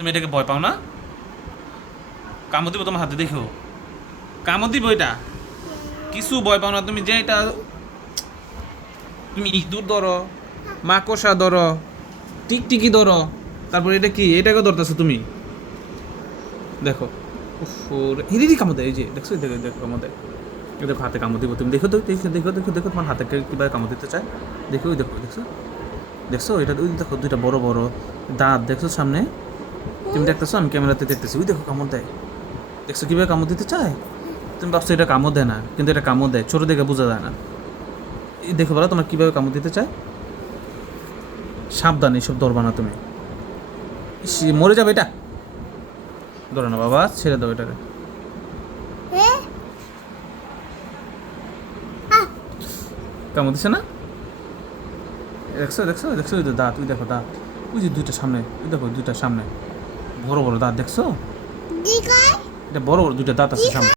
তুমি এটাকে ভয় পাও না? কামড় দিব তোমার হাতে, দেখো কামড় দিব এটা। কিছু ভয় পাও না তুমি, যে এটা তুমি ইঁদুর ধরো, মাকড়সা ধরো, টিকটিকি ধরো, তারপর এটা কি, এটাকে ধরতেছো তুমি। দেখো হিরিরি কামড় দেয়, এই যে দেখছো, দেখো দেখো কামড় দেয়। দেখো হাতে কামড় দিব তুমি, দেখো তো, দেখো দেখো দেখো দেখো তোমার হাতে কীভাবে কামড় দিতে চায়। দেখো ওই দেখো, দেখছো দেখছো এটা, ওই দেখো দুইটা বড় বড় দাঁত দেখছো সামনে, তুমি দেখতেছো, আমি ক্যামেরাতে দেখতেছি, ওই দেখো কামড় দেয়। দেখছো কীভাবে কামড় দিতে চায়। তুমি ভাবছো এটা কামড় দেয় না, কিন্তু এটা কামড় দেয়, ছোটো দেখে বোঝা যায় না। এই দেখো বলো তোমার কীভাবে কামড় দিতে চায়। সাবধান, এইসব ধরবা না তুমি, মরে যাবে এটা। ধরো না বাবা, ছেড়ে দাও এটাকে। কামড় দিচ্ছে না, দেখছো দেখছো দেখছো, ওই তো দাঁত, ওই দেখো দাঁত, ওই যে দুইটা সামনে, ওই দেখো দুইটা সামনে বড় বড় দাঁত দেখছো, এটা বড় বড় দুইটা দাঁত আছে সামনে।